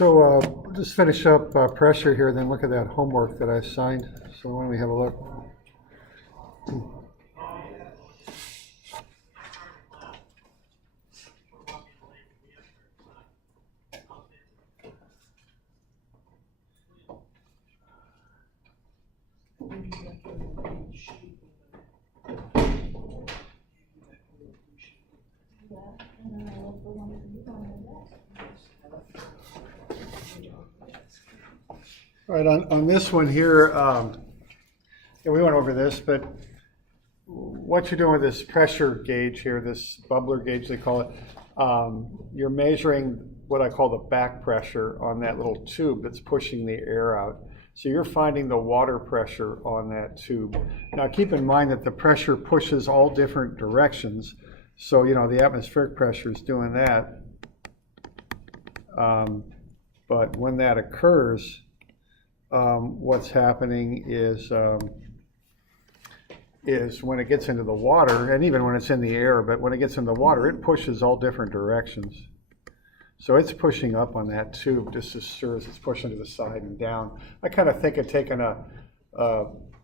So we'll just finish up pressure here, then look at that homework that I assigned. So why don't we have a look? All right, on this one here, yeah, we went over this, but what you're doing with this pressure gauge here, this bubbler gauge they call it, you're measuring what I call the back pressure on that little tube that's pushing the air out. So you're finding the water pressure on that tube. Now keep in mind that the pressure pushes all different directions. So, you know, the atmospheric pressure is doing that. But when that occurs, what's happening is when it gets into the water, and even when it's in the air, but when it gets in the water, it pushes all different directions. So it's pushing up on that tube just as sure as it's pushing to the side and down. I kind of think of taking a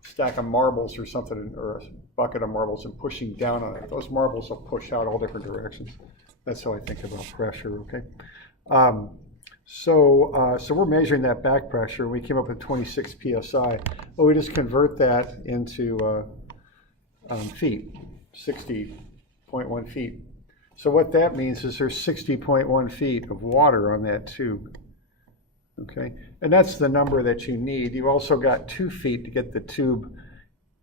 stack of marbles or something, or a bucket of marbles, and pushing down on it. Those marbles will push out all different directions. That's how I think about pressure, okay? So we're measuring that back pressure. We came up with 26 psi. Well, we just convert that into feet, 60.1 feet. So what that means is there's 60.1 feet of water on that tube, okay? And that's the number that you need. You've also got 2 feet to get the tube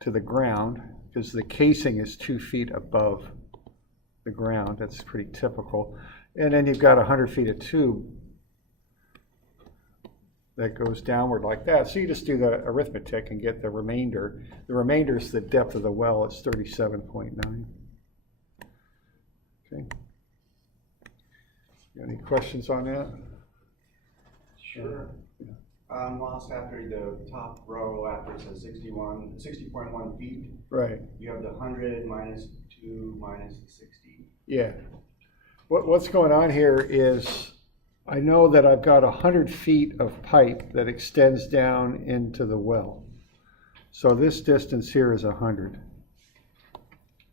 to the ground, because the casing is 2 feet above the ground. That's pretty typical. And then you've got 100 feet of tube that goes downward like that. So you just do the arithmetic and get the remainder. The remainder is the depth of the well. It's 37.9. Okay. Got any questions on that? Sure. Yeah. Last after the top row, after it says 60.1 feet. Right. You have the 100 minus 2 minus the 60. Yeah. What's going on here is I know that I've got 100 feet of pipe that extends down into the well. So this distance here is 100.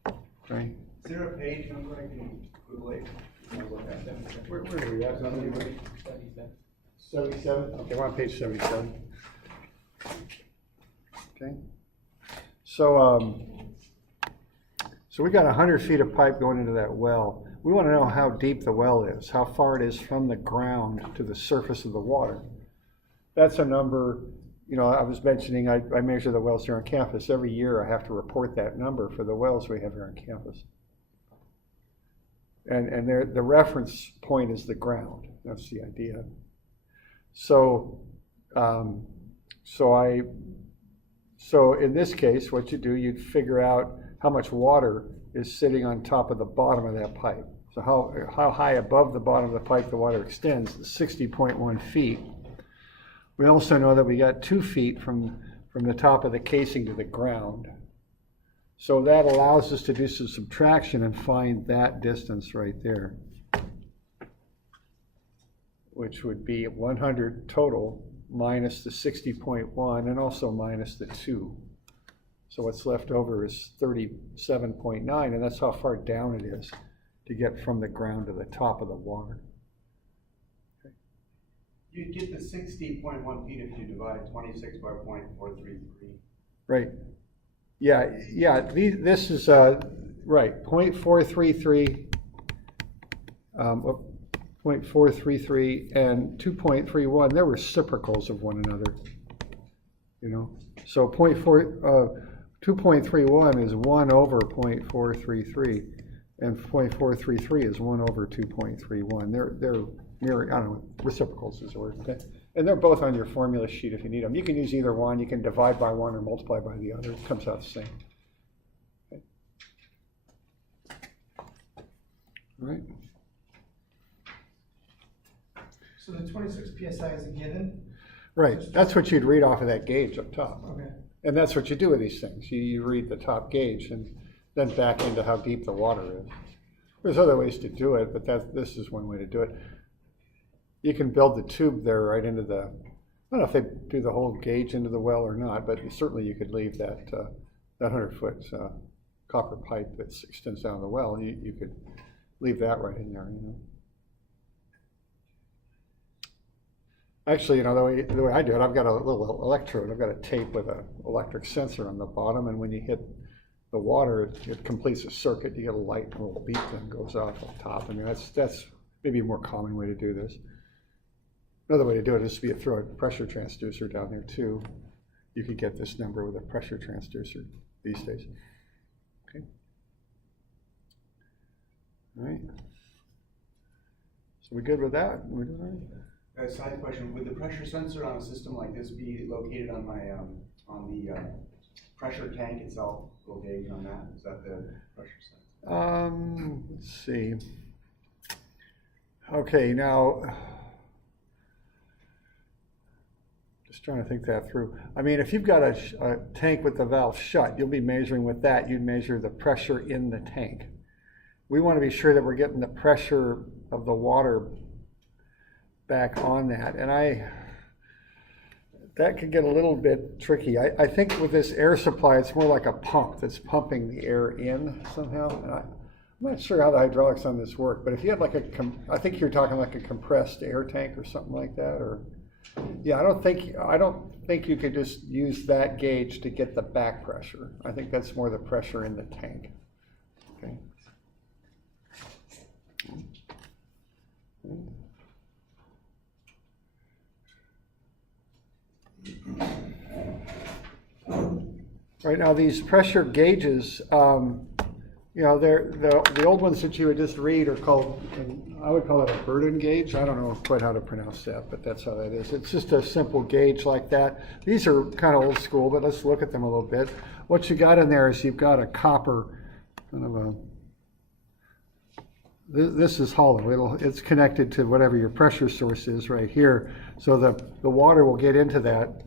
Okay. Is there a page number I can Google it? Where are we at? 77? Okay, we're on page 77. Okay. So we got 100 feet of pipe going into that well. We want to know how deep the well is, how far it is from the ground to the surface of the water. That's a number, you know, I was mentioning I measure the wells here on campus. Every year I have to report that number for the wells we have here on campus. And the reference point is the ground. That's the idea. So in this case, what you do, you'd figure out how much water is sitting on top of the bottom of that pipe. So how high above the bottom of the pipe the water extends, 60.1 feet. We also know that we got 2 feet from the top of the casing to the ground. So that allows us to do some subtraction and find that distance right there, which would be 100 total minus the 60.1 and also minus the 2. So what's left over is 37.9, and that's how far down it is to get from the ground to the top of the water. Okay. You'd get the 60.1 feet if you divide 26 by 0.433. Right. Yeah. This is right. 0.433, 0.433, and 2.31. They're reciprocals of one another. You know, so 2.31 is 1 over 0.433, and 0.433 is 1 over 2.31. They're mirror, I don't know, reciprocals is the word. Okay? And they're both on your formula sheet if you need them. You can use either one. You can divide by one or multiply by the other. It comes out the same. Okay. All right. So the 26 psi is a given? Right. That's what you'd read off of that gauge up top. Okay. And that's what you do with these things. You read the top gauge and then back into how deep the water is. There's other ways to do it, but this is one way to do it. You can build the tube there right into the, I don't know if they do the whole gauge into the well or not, but certainly you could leave that, that 100-foot copper pipe that extends down the well. You could leave that right in there, you know. Actually, you know, the way I do it, I've got a little electrode. I've got a tape with an electric sensor on the bottom, and when you hit the water, it completes a circuit. You get a light, and a little beep that goes off on top. I mean, that's maybe a more common way to do this. Another way to do it is to throw a pressure transducer down there too. You could get this number with a pressure transducer these days. Okay. All right. So we good with that? We doing all right? A side question, would the pressure sensor on a system like this be located on my, on the pressure tank itself, little gauge on that? Is that the pressure sensor? Let's see. Okay, now, just trying to think that through. I mean, if you've got a tank with the valve shut, you'll be measuring with that. You'd measure the pressure in the tank. We want to be sure that we're getting the pressure of the water back on that, and that could get a little bit tricky. I think with this air supply, it's more like a pump that's pumping the air in somehow. And I'm not sure how the hydraulics on this work, but if you had like I think you're talking like a compressed air tank or something like that, or yeah, I don't think you could just use that gauge to get the back pressure. I think that's more the pressure in the tank. Okay. Right now, these pressure gauges, you know, the old ones that you would just read are called, and I would call it a Burden gauge. I don't know quite how to pronounce that, but that's how that is. It's just a simple gauge like that. These are kind of old school, but let's look at them a little bit. What you got in there is you've got a copper, kind of a, this is hollow. It's connected to whatever your pressure source is right here. So the water will get into that.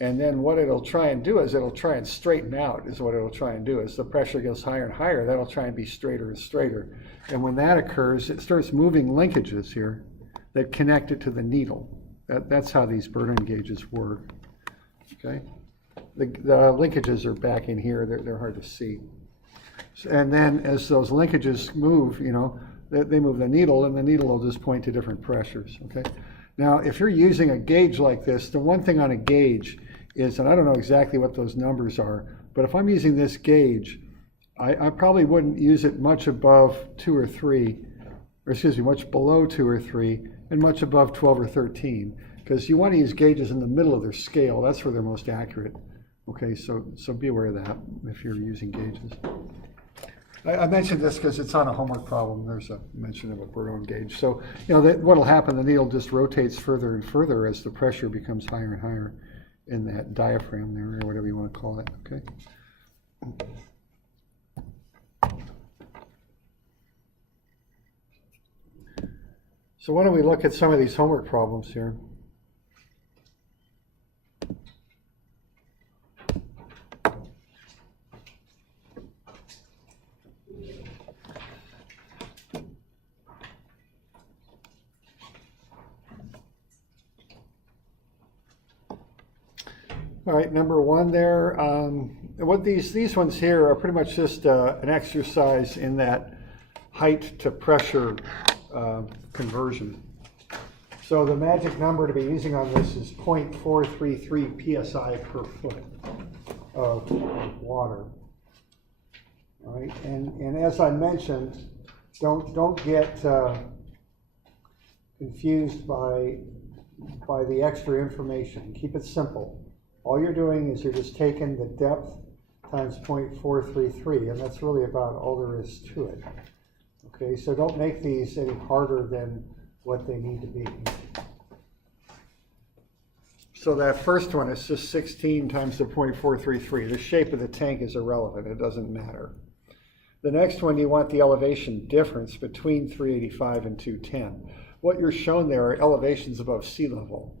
And then what it'll try and do is it'll try and straighten out is what it'll try and do. As the pressure goes higher and higher, that'll try and be straighter and straighter. And when that occurs, it starts moving linkages here that connect it to the needle. That's how these Burden gauges work. Okay, the linkages are back in here. They're hard to see. And then as those linkages move, you know, they move the needle, and the needle will just point to different pressures. Okay. Now, if you're using a gauge like this, the one thing on a gauge is, and I don't know exactly what those numbers are, but if I'm using this gauge, I probably wouldn't use it much above 2 or 3, or excuse me, much below 2 or 3, and much above 12 or 13, because you want to use gauges in the middle of their scale. That's where they're most accurate. Okay, so be aware of that if you're using gauges. I mentioned this because it's on a homework problem. There's a mention of a Burden gauge. So, you know, what'll happen, the needle just rotates further and further as the pressure becomes higher and higher in that diaphragm there, or whatever you want to call it, okay? So why don't we look at some of these homework problems here? All right, number 1 there. What these ones here are pretty much just an exercise in that height to pressure conversion. So the magic number to be using on this is 0.433 psi per foot of water. All right, and as I mentioned, don't get confused by the extra information. Keep it simple. All you're doing is you're just taking the depth times 0.433, and that's really about all there is to it. Okay, so don't make these any harder than what they need to be. So that first one is just 16 times the 0.433. The shape of the tank is irrelevant. It doesn't matter. The next one, you want the elevation difference between 385 and 210. What you're shown there are elevations above sea level.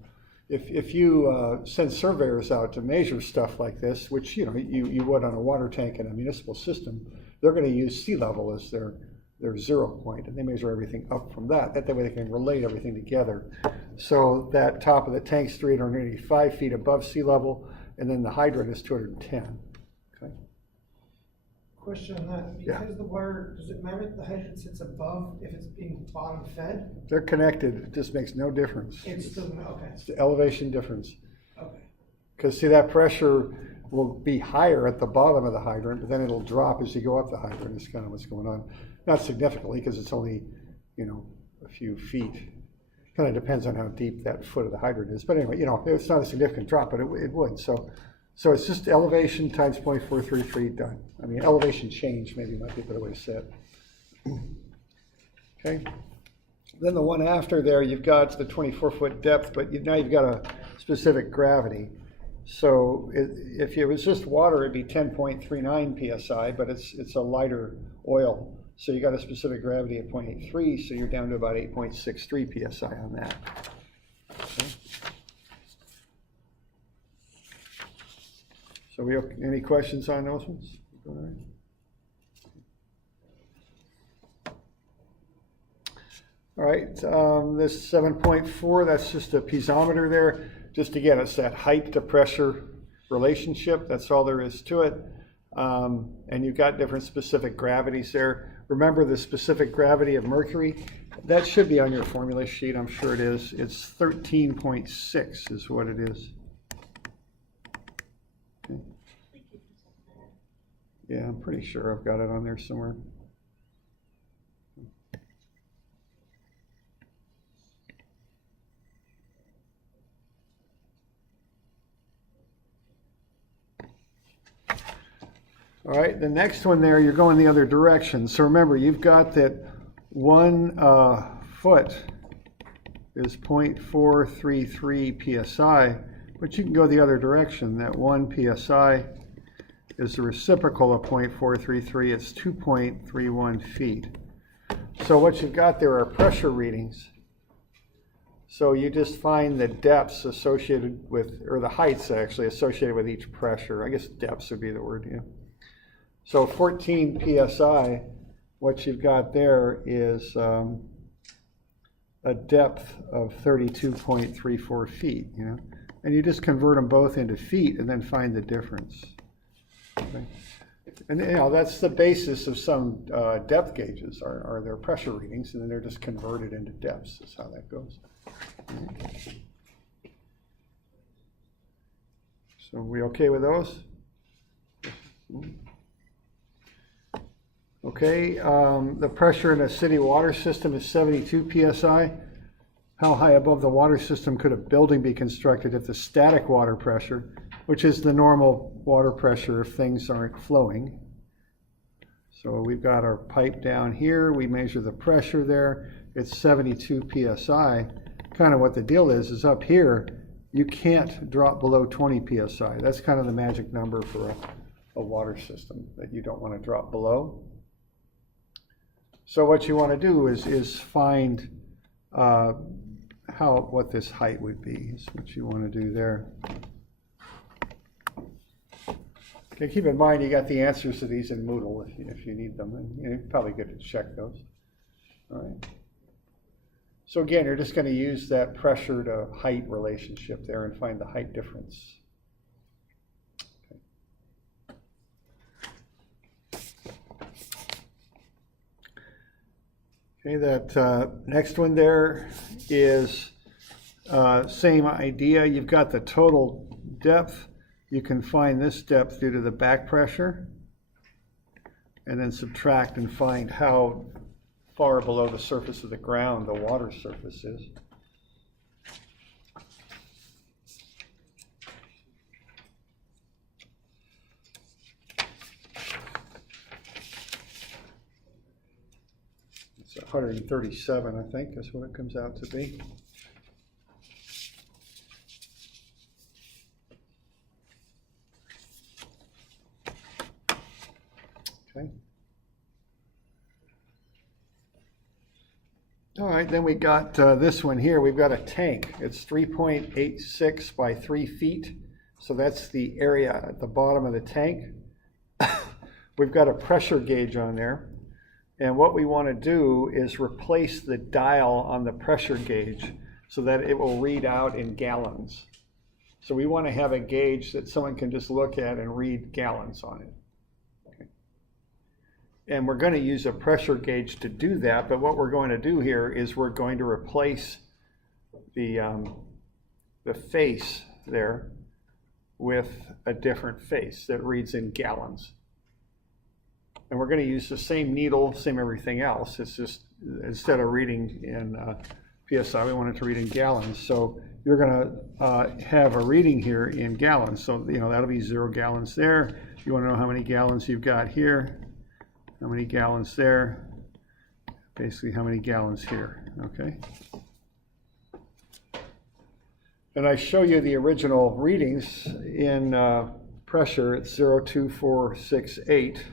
If you send surveyors out to measure stuff like this, which you would on a water tank in a municipal system, they're going to use sea level as their their 0 point, and they measure everything up from that. That way they can relate everything together. So that top of the tank's 385 feet above sea level, and then the hydrant is 210. Okay. Question on that, Yeah. because the water, does it matter if the hydrant sits above, if it's being bottom fed? They're connected, it just makes no difference. It's still, okay, It's the elevation difference. okay. Because see, that pressure will be higher at the bottom of the hydrant, but then it'll drop as you go up the hydrant, is kind of what's going on. Not significantly, because it's only, a few feet. Kind of depends on how deep that foot of the hydrant is. But anyway, it's not a significant drop, but it would. So it's just elevation times 0.433 done. I mean, elevation change maybe might be a better way to say it. Okay. Then the one after there, you've got the 24-foot depth, but now you've got a specific gravity. So if it was just water, it'd be 10.39 psi, but it's a lighter oil. So you got a specific gravity of 0.83, so you're down to about 8.63 psi on that. Okay. So any questions on those ones? All right. All right, this 7.4, that's just a piezometer there. Just again, it's that height to pressure relationship. That's all there is to it. And you've got different specific gravities there. Remember the specific gravity of mercury? That should be on your formula sheet. I'm sure it is. It's 13.6 is what it is. Okay. Yeah, I'm pretty sure I've got it on there somewhere. All right, the next one there, you're going the other direction. So remember, you've got that 1 foot is 0.433 psi, but you can go the other direction. That 1 psi is the reciprocal of 0.433. It's 2.31 feet. So what you've got there are pressure readings. So you just find the depths associated with, or the heights actually associated with each pressure. I guess depths would be the word, yeah. So 14 psi, what you've got there is a depth of 32.34 feet, and you just convert them both into feet and then find the difference. Okay. And that's the basis of some depth gauges are their pressure readings, and then they're just converted into depths. Is how that goes. Okay. So we okay with those? Okay, the pressure in a city water system is 72 psi. How high above the water system could a building be constructed if the static water pressure, which is the normal water pressure if things aren't flowing? So we've got our pipe down here. We measure the pressure there. It's 72 psi. Kind of what the deal is up here, you can't drop below 20 psi. That's kind of the magic number for a water system that you don't want to drop below. So what you want to do is find what this height would be, is what you want to do there. Okay, keep in mind you got the answers to these in Moodle if you need them, and you're probably good to check those. All right. So again, you're just going to use that pressure to height relationship there and find the height difference. Okay, that next one there is same idea. You've got the total depth. You can find this depth due to the back pressure, and then subtract and find how far below the surface of the ground the water surface is. It's 137, I think, is what it comes out to be. Okay. All right, then we got this one here. We've got a tank. It's 3.86 by 3 feet. So that's the area at the bottom of the tank. We've got a pressure gauge on there. And what we want to do is replace the dial on the pressure gauge so that it will read out in gallons. So we want to have a gauge that someone can just look at and read gallons on it. Okay. And we're going to use a pressure gauge to do that, but what we're going to do here is we're going to replace the face there with a different face that reads in gallons. And we're going to use the same needle, same everything else. It's just, instead of reading in PSI, we want it to read in gallons. So you're going to have a reading here in gallons. So, that'll be 0 gallons there. You want to know how many gallons you've got here, how many gallons there, basically how many gallons here, okay? And I show you the original readings in pressure. It's 02468.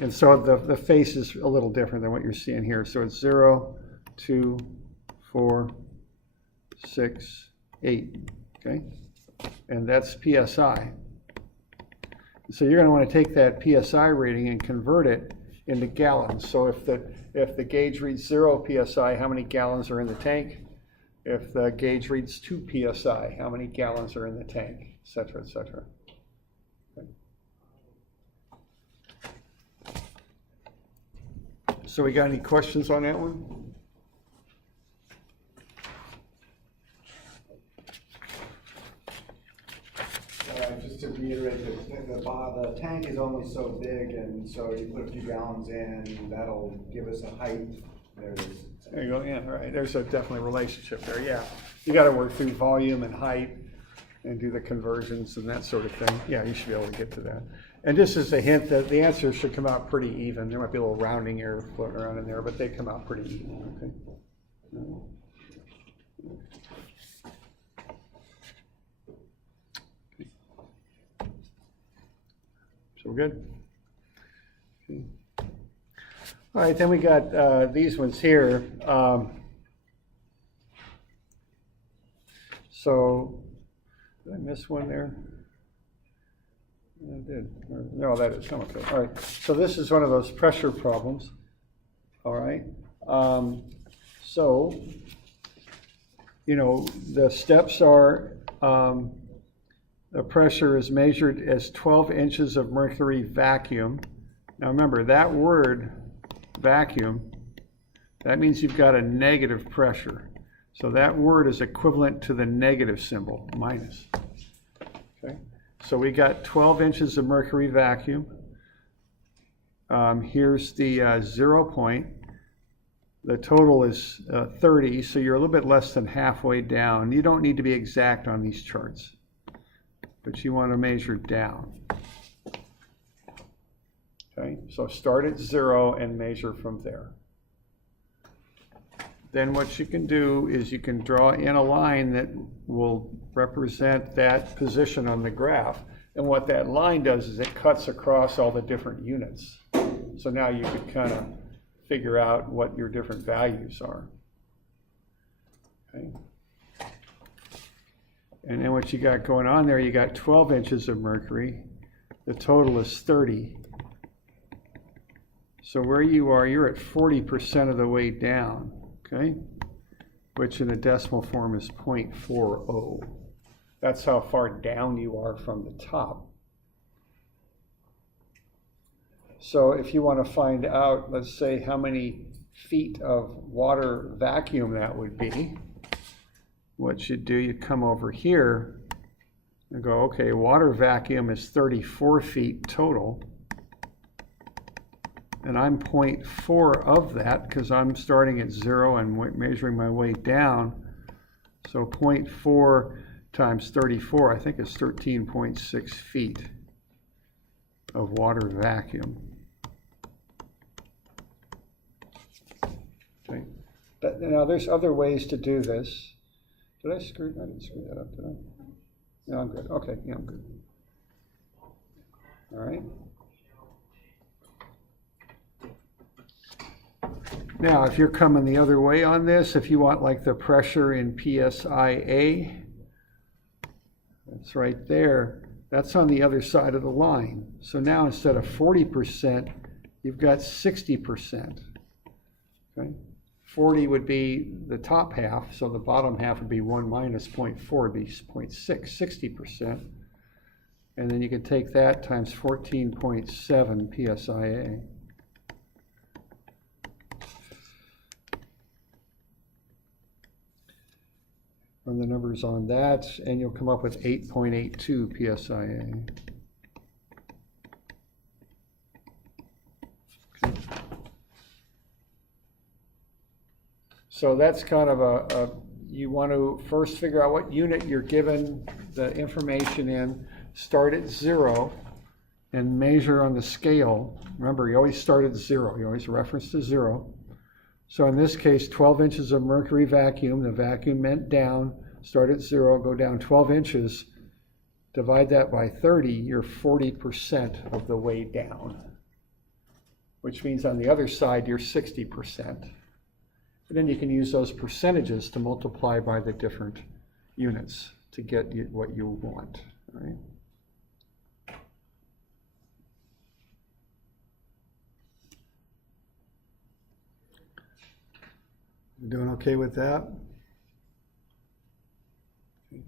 And so the face is a little different than what you're seeing here. So it's 0, 2, 4, 6, 8, okay? And that's PSI. So you're going to want to take that PSI reading and convert it into gallons. So if the gauge reads 0 PSI, how many gallons are in the tank? If the gauge reads 2 PSI, how many gallons are in the tank, et cetera, et cetera. Okay. So we got any questions on that one? Just to reiterate, the tank is only so big, and so you put a few gallons in, that'll give us a height. There it is. There you go, yeah, right. There's a definitely relationship there, yeah. You got to work through volume and height and do the conversions and that sort of thing. Yeah, you should be able to get to that. And just as a hint, that the answers should come out pretty even. There might be a little rounding error floating around in there, but they come out pretty even, okay? So we're good? Okay. All right, then we got these ones here. So, did I miss one there? I did. No, that is okay. All right. So this is one of those pressure problems. All right. So, the steps are the pressure is measured as 12 inches of mercury vacuum. Now remember, that word vacuum, that means you've got a negative pressure. So that word is equivalent to the negative symbol, minus. Okay, so we got 12 inches of mercury vacuum. Here's the 0 point. The total is 30, so you're a little bit less than halfway down. You don't need to be exact on these charts, but you want to measure down. Okay, so start at 0 and measure from there. Then what you can do is you can draw in a line that will represent that position on the graph. And what that line does is it cuts across all the different units. So now you could kind of figure out what your different values are. Okay. And then what you got going on there, you got 12 inches of mercury. The total is 30. So where you are, you're at 40% of the way down, okay? Which in a decimal form is 0.40. That's how far down you are from the top. So if you want to find out, let's say, how many feet of water vacuum that would be, what you do, you come over here and go, okay, water vacuum is 34 feet total. And I'm 0.4 of that because I'm starting at 0 and measuring my way down. So 0.4 times 34, I think it's 13.6 feet of water vacuum. Okay. But now there's other ways to do this. Did I screw? I didn't screw that up, did I? No, I'm good. Okay, yeah, I'm good. All right. Now, if you're coming the other way on this, if you want like the pressure in PSIA, that's right there. That's on the other side of the line. So now instead of 40%, you've got 60%. Okay? 40 would be the top half, so the bottom half would be 1 minus 0.4, would be 0.6, 60%. And then you can take that times 14.7 PSIA. Run the numbers on that, and you'll come up with 8.82 PSIA. Okay. So that's kind of you want to first figure out what unit you're given the information in, start at 0, and measure on the scale. Remember, you always start at 0, you always reference to 0. So in this case, 12 inches of mercury vacuum, the vacuum meant down, start at 0, go down 12 inches, divide that by 30, you're 40% of the way down, which means on the other side, you're 60%. And then you can use those percentages to multiply by the different units to get what you want, right? You doing okay with that? Okay.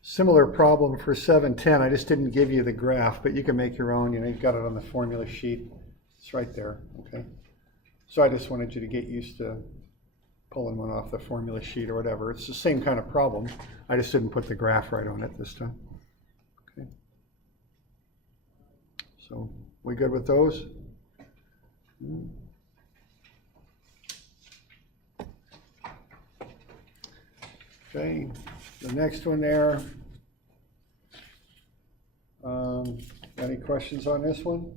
Similar problem for 710. I just didn't give you the graph, but you can make your own. You know, you've got it on the formula sheet. It's right there, okay? So I just wanted you to get used to pulling one off the formula sheet or whatever. It's the same kind of problem. I just didn't put the graph right on it this time. Okay. So we good with those? Okay, the next one there. Any questions on this one?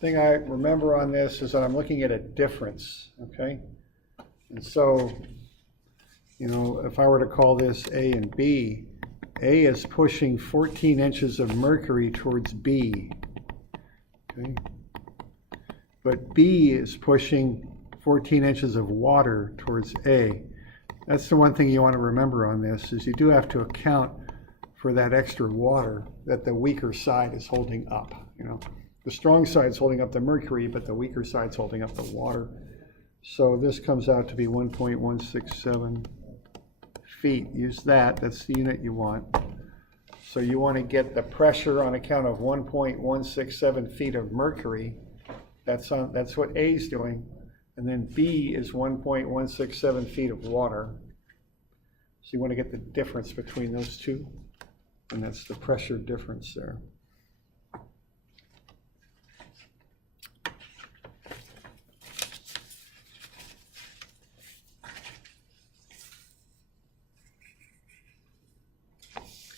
Thing I remember on this is that I'm looking at a difference, okay? And so, you know, if I were to call this A and B, A is pushing 14 inches of mercury towards B, okay? But B is pushing 14 inches of water towards A. That's the one thing you want to remember on this, is you do have to account for that extra water that the weaker side is holding up, you know? The strong side's holding up the mercury, but the weaker side's holding up the water. So this comes out to be 1.167 feet. Use that, that's the unit you want. So you want to get the pressure on account of 1.167 feet of mercury. That's what A is doing. And then B is 1.167 feet of water. So you want to get the difference between those two. And that's the pressure difference there.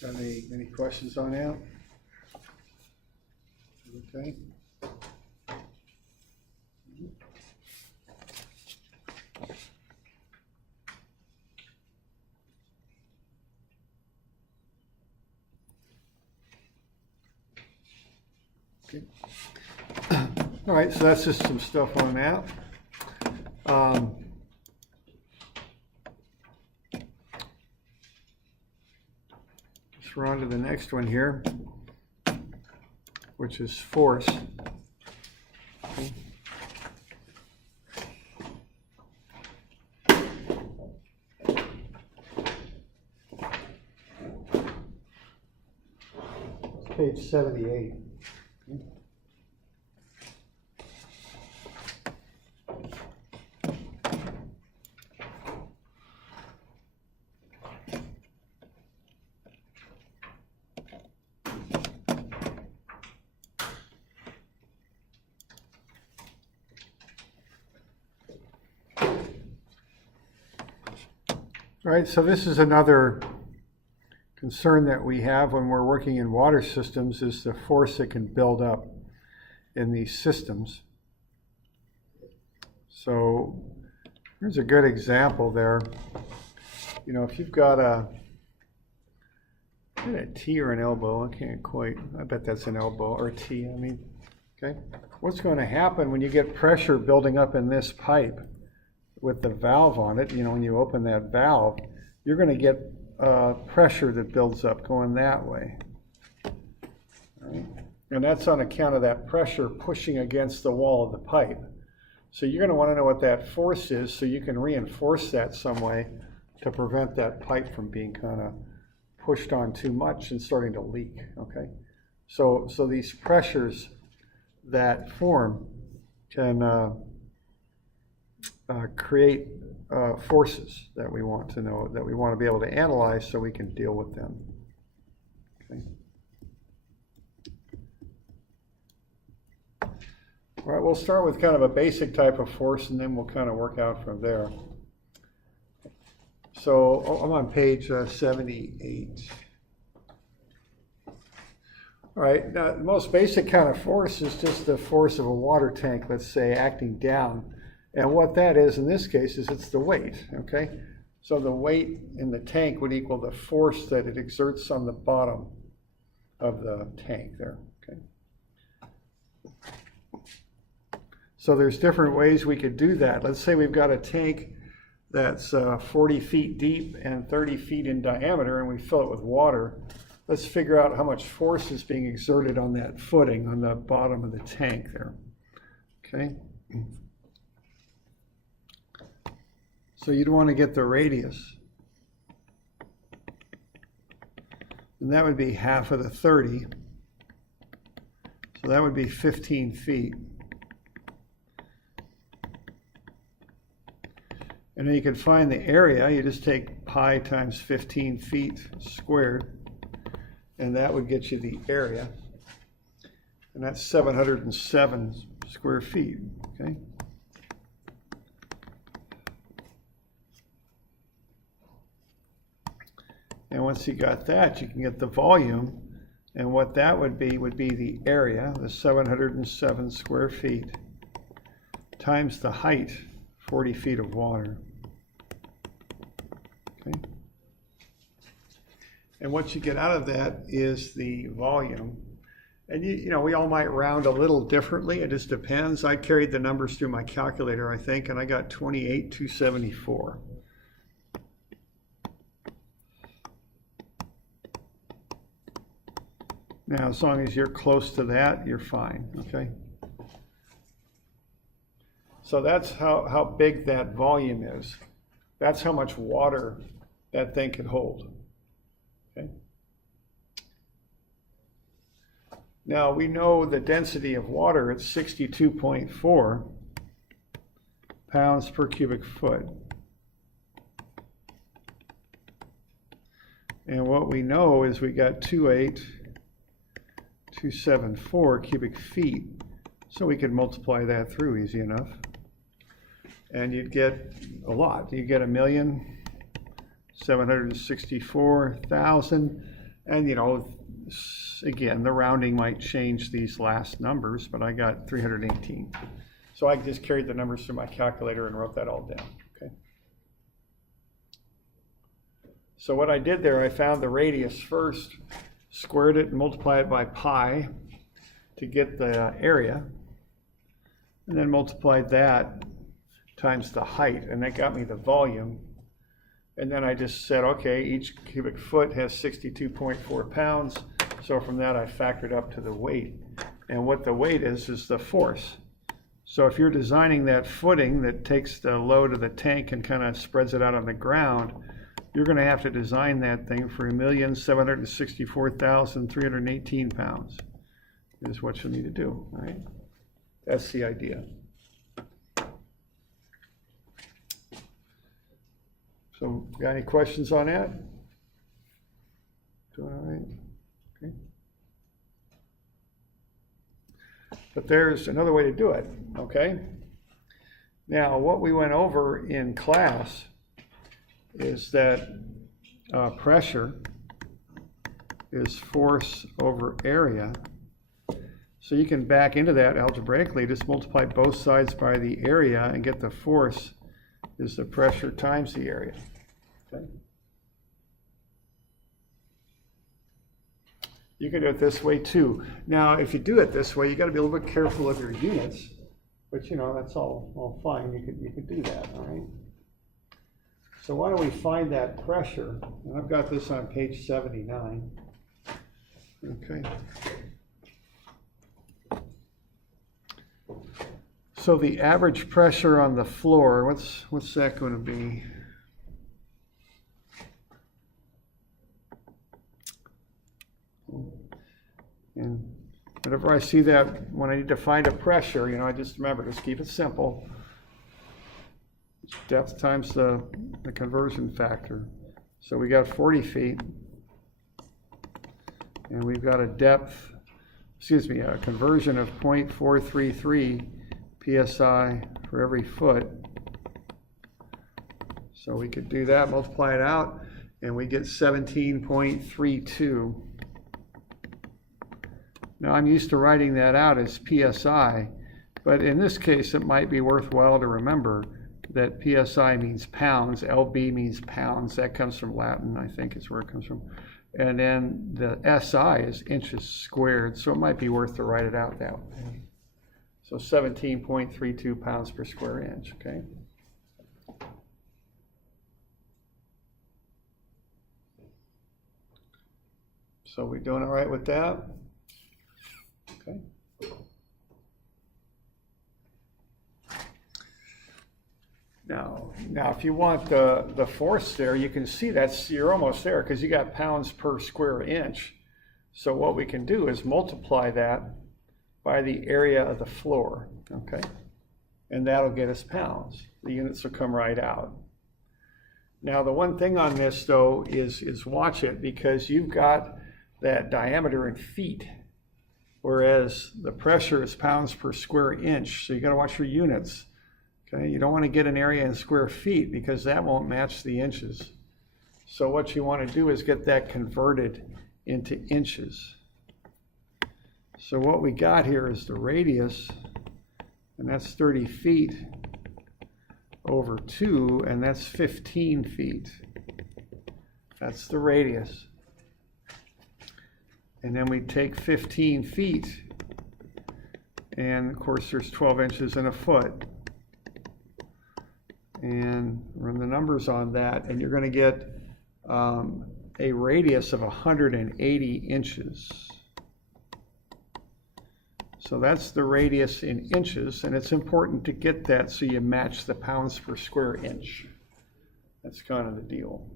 Got any questions on that? Okay. Okay. All right, so that's just some stuff on that. We're on to the next one here, which is force. Okay. Page 78. Okay. All right, so this is another concern that we have when we're working in water systems, is the force that can build up in these systems. So here's a good example there. You know, if you've got Is it a T or an elbow? I can't quite, I bet that's an elbow, or a T, I mean. Okay. What's going to happen when you get pressure building up in this pipe with the valve on it, when you open that valve, you're going to get pressure that builds up going that way. All right. And that's on account of that pressure pushing against the wall of the pipe. So you're going to want to know what that force is so you can reinforce that some way to prevent that pipe from being kind of pushed on too much and starting to leak, okay? So these pressures that form can create forces that we want to know, that we want to be able to analyze so we can deal with them, okay? All right, we'll start with kind of a basic type of force and then we'll kind of work out from there. So I'm on page 78. All right, now the most basic kind of force is just the force of a water tank, let's say, acting down. And what that is in this case is it's the weight, okay? So the weight in the tank would equal the force that it exerts on the bottom of the tank there, okay? So there's different ways we could do that. Let's say we've got a tank that's 40 feet deep and 30 feet in diameter, and we fill it with water. Let's figure out how much force is being exerted on that footing on the bottom of the tank there, okay? So you'd want to get the radius. And that would be half of the 30. So that would be 15 feet. And then you can find the area. You just take pi times 15 feet squared, and that would get you the area. And that's 707 square feet, okay? And once you got that, you can get the volume, and what that would be the area, the 707 square feet, times the height, 40 feet of water. Okay. And what you get out of that is the volume. And we all might round a little differently. It just depends. I carried the numbers through my calculator, I think, and I got 28,274. Now, as long as you're close to that, you're fine, okay? So that's how big that volume is. That's how much water that thing could hold, okay? Now, we know the density of water, it's 62.4 pounds per cubic foot. And what we know is we got 28274 cubic feet. So we could multiply that through easy enough. And you'd get a lot. You get 1,764,000. And again, the rounding might change these last numbers, but I got 318. So I just carried the numbers through my calculator and wrote that all down, okay? So what I did there, I found the radius first, squared it and multiplied it by pi to get the area, and then multiplied that times the height, and that got me the volume. And then I just said, okay, each cubic foot has 62.4 pounds, so from that I factored up to the weight. And what the weight is the force. So if you're designing that footing that takes the load of the tank and kind of spreads it out on the ground, you're going to have to design that thing for 1,764,318 pounds is what you'll need to do, all right? That's the idea. So, got any questions on that? Doing all right? Okay. But there's another way to do it, okay? Now, what we went over in class is that pressure is force over area. So you can back into that algebraically, just multiply both sides by the area and get the force is the pressure times the area. Okay. You can do it this way too. Now, if you do it this way, you got to be a little bit careful of your units, but you know, that's all fine. You could do that, all right? So why don't we find that pressure? And I've got this on page 79. Okay. So the average pressure on the floor, what's that going to be? And whenever I see that, when I need to find a pressure, you know, I just remember, just keep it simple. Depth times the conversion factor. So we got 40 feet. And we've got a depth, a conversion of 0.433 PSI for every foot. So we could do that, multiply it out, and we get 17.32. Now I'm used to writing that out as PSI, but in this case it might be worthwhile to remember that PSI means pounds, LB means pounds. That comes from Latin, I think is where it comes from. And then the SI is inches squared, so it might be worth to write it out that way. So 17.32 pounds per square inch, okay? So we doing all right with that? Okay. Now, if you want the force there, you can see you're almost there because you got pounds per square inch. So what we can do is multiply that by the area of the floor, okay? And that'll get us pounds. The units will come right out. Now, the one thing on this, though, is watch it, because you've got that diameter in feet, whereas the pressure is pounds per square inch. So you got to watch your units. Okay, you don't want to get an area in square feet because that won't match the inches. So what you want to do is get that converted into inches. So what we got here is the radius, and that's 30 feet over 2, and that's 15 feet. That's the radius. And then we take 15 feet, and of course there's 12 inches in a foot. And run the numbers on that, and you're going to get a radius of 180 inches. So that's the radius in inches, and it's important to get that so you match the pounds per square inch. That's kind of the deal.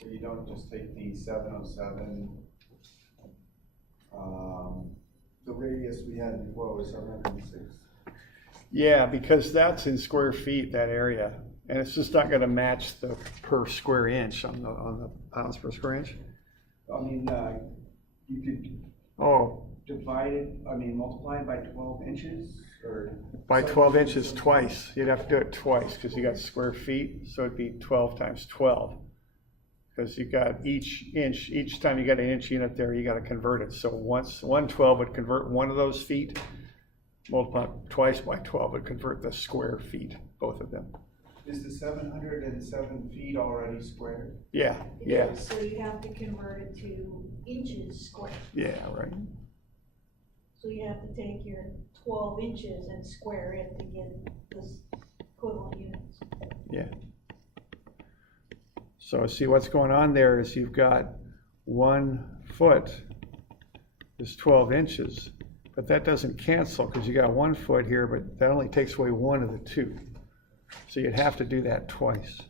So you don't just take the 707, the radius we had before was 706. Yeah, because that's in square feet, that area, and it's just not going to match the per square inch on the pounds per square inch. I mean, you could divide it, multiply it by 12 inches, or? By 12 inches twice. You'd have to do it twice because you got square feet, so it'd be 12 times 12. Because you got each time you got an inch unit there, you got to convert it. So once 112 would convert one of those feet, multiply twice by 12 would convert the square feet, both of them. Is the 707 feet already squared? Yeah. So you have to convert it to inches squared. Yeah, right. So you have to take your 12 inches and square it to get this equivalent units. Yeah. So see what's going on there is you've got 1 foot is 12 inches, but that doesn't cancel because you got 1 foot here, but that only takes away one of the two. So you'd have to do that twice.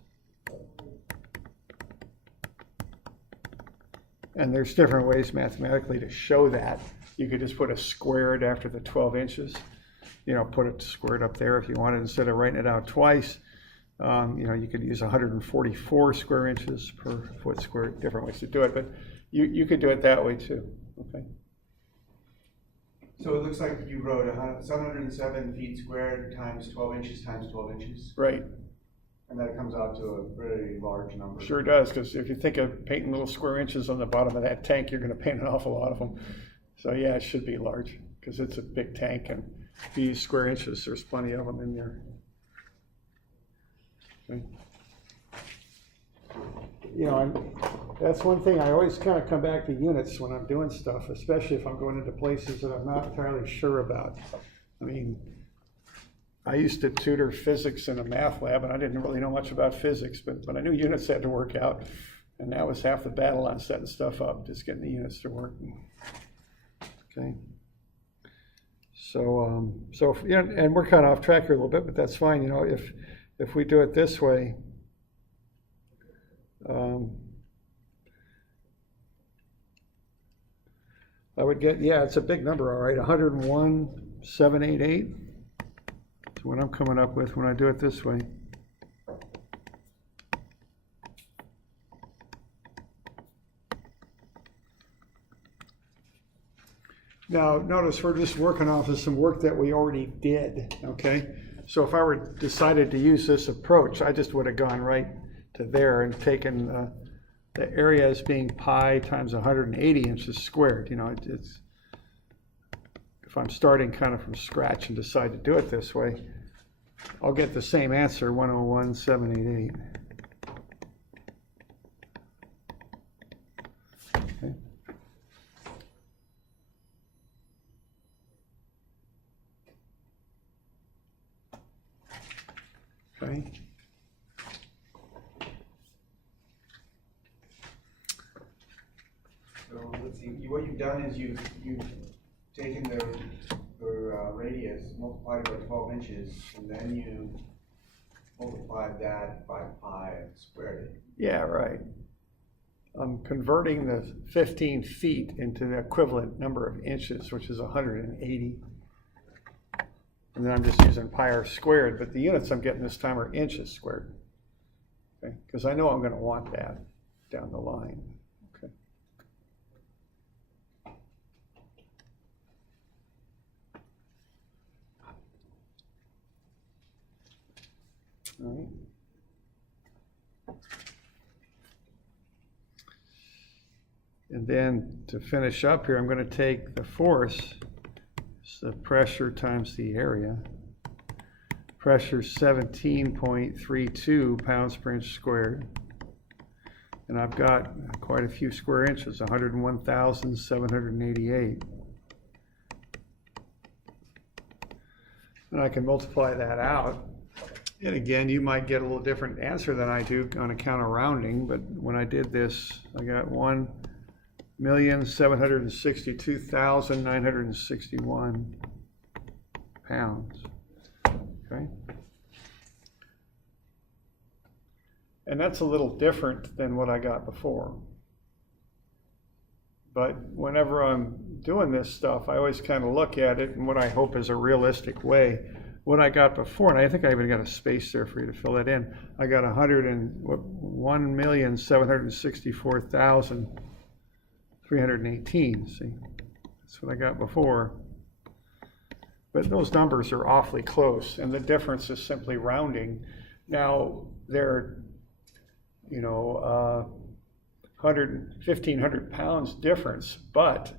And there's different ways mathematically to show that. You could just put a squared after the 12 inches, put it squared up there if you wanted, instead of writing it out twice. You could use 144 square inches per foot squared, different ways to do it, but you could do it that way too, okay? So it looks like you wrote 707 feet squared times 12 inches times 12 inches. Right. And that comes out to a very large number. Sure does, because if you think of painting little square inches on the bottom of that tank, you're going to paint an awful lot of them. So yeah, it should be large, because it's a big tank, and if you use square inches, there's plenty of them in there. Okay. you know, that's one thing, I always kind of come back to units when I'm doing stuff, especially if I'm going into places that I'm not entirely sure about. I mean, I used to tutor physics in a math lab, and I didn't really know much about physics, but I knew units had to work out, and that was half the battle on setting stuff up, just getting the units to work. Okay. So, yeah, and we're kind of off track here a little bit, but that's fine. You know, if we do it this way, I would get, yeah, it's a big number, all right, 101,788. That's what I'm coming up with when I do it this way. Now, notice we're just working off of some work that we already did, okay? So if I were decided to use this approach, I just would have gone right to there and taken the area as being pi times 180 inches squared. You know, it's if I'm starting kind of from scratch and decide to do it this way, I'll get the same answer, 101,788. Okay. Okay. So let's see, what you've done is you've taken the radius, multiplied it by 12 inches, and then you multiplied that by pi and squared it. Yeah, right. I'm converting the 15 feet into the equivalent number of inches, which is 180. And then I'm just using pi r squared, but the units I'm getting this time are inches squared. Okay, because I know I'm going to want that down the line. Okay. All right. And then to finish up here, I'm going to take the force, it's the pressure times the area. Pressure 17.32 pounds per inch squared. And I've got quite a few square inches, 101,788. And I can multiply that out. And again, you might get a little different answer than I do on account of rounding, but when I did this, I got 1,762,961 pounds. Okay. And that's a little different than what I got before. But whenever I'm doing this stuff, I always kind of look at it in what I hope is a realistic way. What I got before, and I think I even got a space there for you to fill that in, I got 1,764,318. See, that's what I got before. But those numbers are awfully close, and the difference is simply rounding. Now, they're, 1,500 pounds difference, but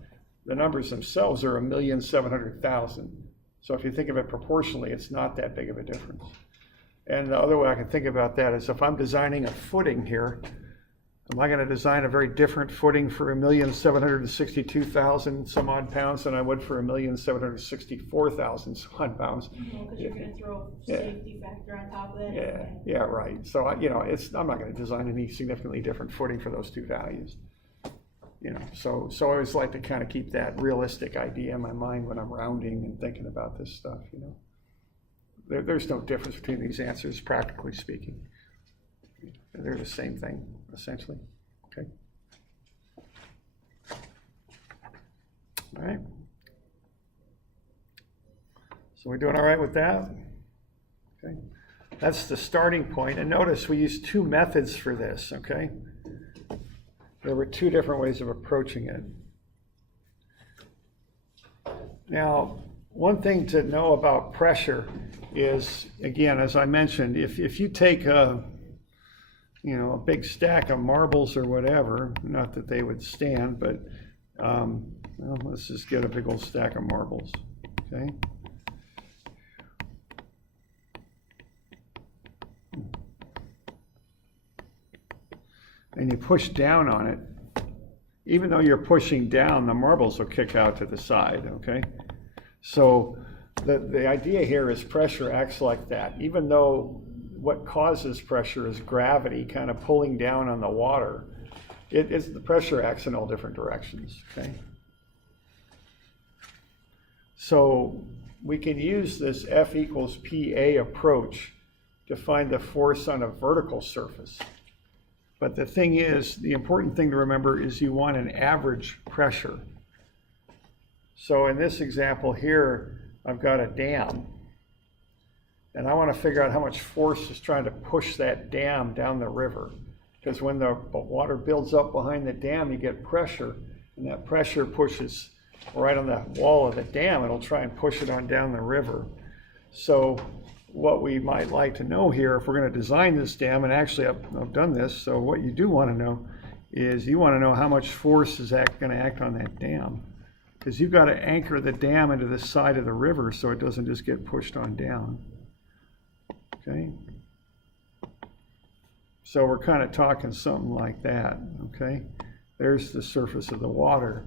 the numbers themselves are 1,700,000. So if you think of it proportionally, it's not that big of a difference. And the other way I can think about that is if I'm designing a footing here, am I going to design a very different footing for 1,762,000 some odd pounds than I would for 1,764,000 some odd pounds? Because you're going to throw safety factor on top of that. Yeah, right. So I'm not going to design any significantly different footing for those two values. So I always like to kind of keep that realistic idea in my mind when I'm rounding and thinking about this stuff. There's no difference between these answers, practically speaking. They're the same thing, essentially. Okay. All right. So we're doing all right with that? Okay. That's the starting point. And notice we used two methods for this, okay? There were two different ways of approaching it. Now, one thing to know about pressure is, again, as I mentioned, if you take a big stack of marbles or whatever, not that they would stand, but let's just get a big old stack of marbles, okay? and you push down on it, even though you're pushing down, the marbles will kick out to the side, okay? So the idea here is pressure acts like that. Even though what causes pressure is gravity kind of pulling down on the water, the pressure acts in all different directions, okay? So we can use this F equals PA approach to find the force on a vertical surface. But the thing is, the important thing to remember is you want an average pressure. So in this example here, I've got a dam, and I want to figure out how much force is trying to push that dam down the river. Because when the water builds up behind the dam, you get pressure, and that pressure pushes right on the wall of the dam. It'll try and push it on down the river. So what we might like to know here, if we're going to design this dam, and actually I've done this, so what you do want to know is you want to know how much force is going to act on that dam. Because you've got to anchor the dam into the side of the river so it doesn't just get pushed on down. Okay? So we're kind of talking something like that, okay? There's the surface of the water.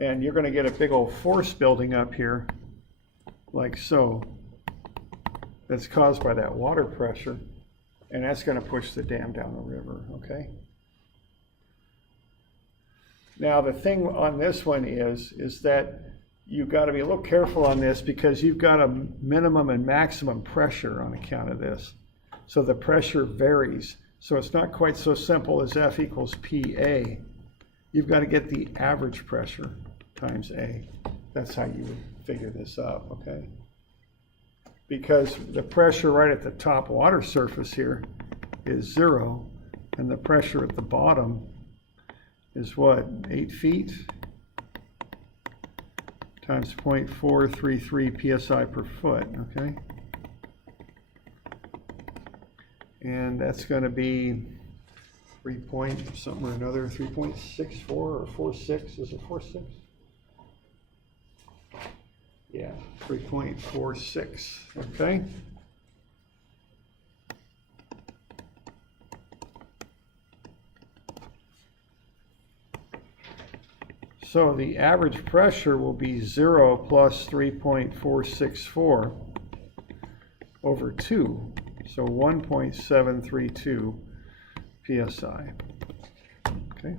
And you're going to get a big old force building up here, like so, that's caused by that water pressure, and that's going to push the dam down the river, okay? Now the thing on this one is that you've got to be a little careful on this because you've got a minimum and maximum pressure on account of this. So the pressure varies. So it's not quite so simple as F equals PA. You've got to get the average pressure times A. That's how you would figure this up, okay? Because the pressure right at the top water surface here is 0, and the pressure at the bottom is what, 8 feet times 0.433 psi per foot, okay? And that's going to be 3 point something or another, 3.64 or 4.6, is it 4.6? Yeah, 3.46, okay? So the average pressure will be 0 plus 3.464 over 2, so 1.732 psi, okay?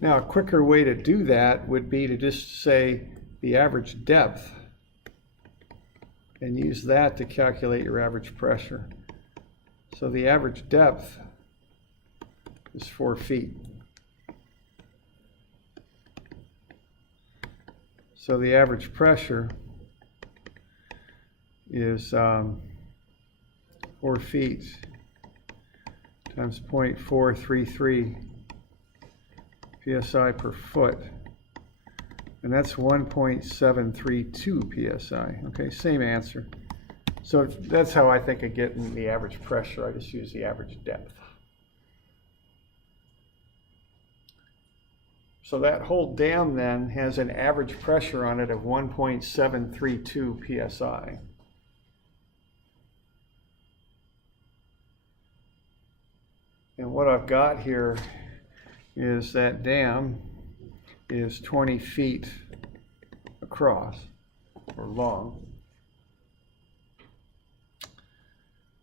Now, a quicker way to do that would be to just say the average depth and use that to calculate your average pressure. So the average depth is 4 feet. So the average pressure is 4 feet times 0.433 psi per foot, and that's 1.732 psi. Okay, same answer. So that's how I think of getting the average pressure. I just use the average depth. So that whole dam then has an average pressure on it of 1.732 psi. And what I've got here is that dam is 20 feet across or long.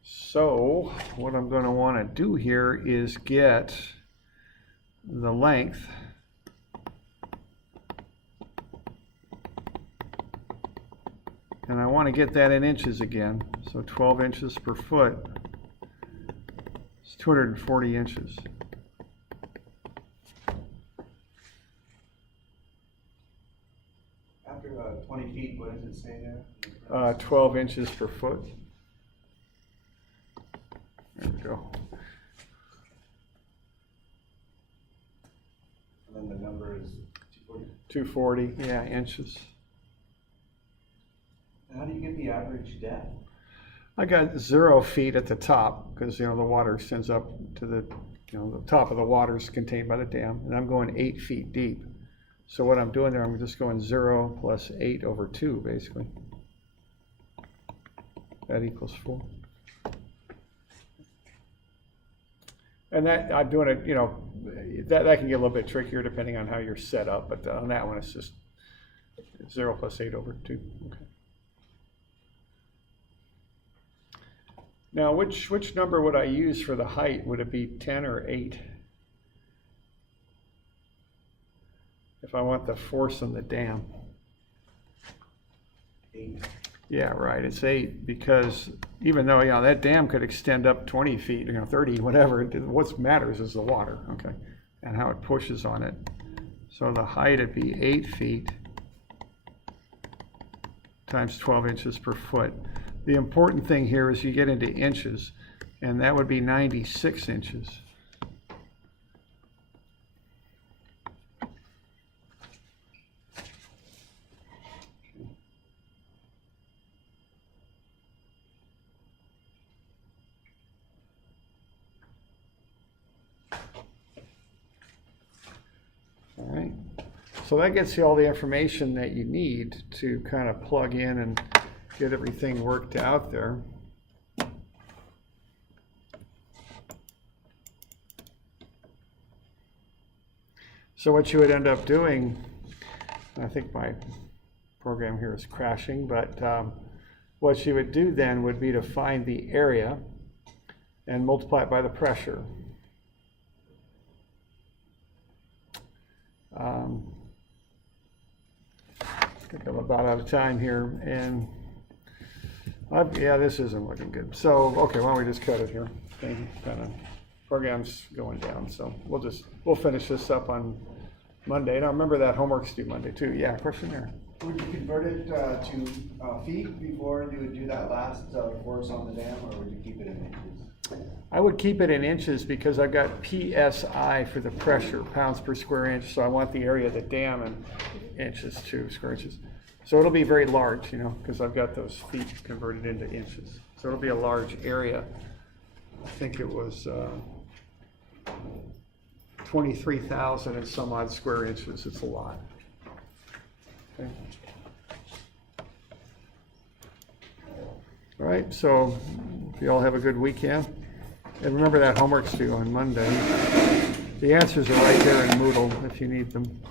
So what I'm going to want to do here is get the length and I want to get that in inches again. So 12 inches per foot is 240 inches. After 20 feet, what does it say there? 12 inches per foot. There we go. And then the number is 240. 240, yeah, inches. And how do you get the average depth? I got 0 feet at the top because, you know, the water extends up to the the top of the water is contained by the dam, and I'm going 8 feet deep. So what I'm doing there, I'm just going 0 plus 8 over 2, basically. That equals 4. And that, I'm doing it, that can get a little bit trickier depending on how you're set up, but on that one, it's just 0 plus 8 over 2. Okay. Now, which number would I use for the height? Would it be 10 or 8? If I want the force on the dam. 8. Yeah, right, it's 8, because even though, that dam could extend up 20 feet, 30, whatever, what matters is the water, okay, and how it pushes on it. So the height would be 8 feet times 12 inches per foot. The important thing here is you get into inches, and that would be 96 inches. All right, so that gets you all the information that you need to kind of plug in and get everything worked out there. So what you would end up doing, I think my program here is crashing, but what you would do then would be to find the area and multiply it by the pressure. I think I'm about out of time here, and yeah, this isn't looking good. So, okay, why don't we just cut it here? Kind of program's going down, so we'll finish this up on Monday. Now remember that homework's due Monday too. Yeah, question there. Would you convert it to feet before you would do that last force on the dam, or would you keep it in inches? I would keep it in inches because I've got PSI for the pressure, pounds per square inch, so I want the area of the dam in inches too, square inches. So it'll be very large, because I've got those feet converted into inches. So it'll be a large area. I think it was 23,000 and some odd square inches. It's a lot. Okay. All right, so you all have a good weekend. And remember that homework's due on Monday. The answers are right there in Moodle if you need them.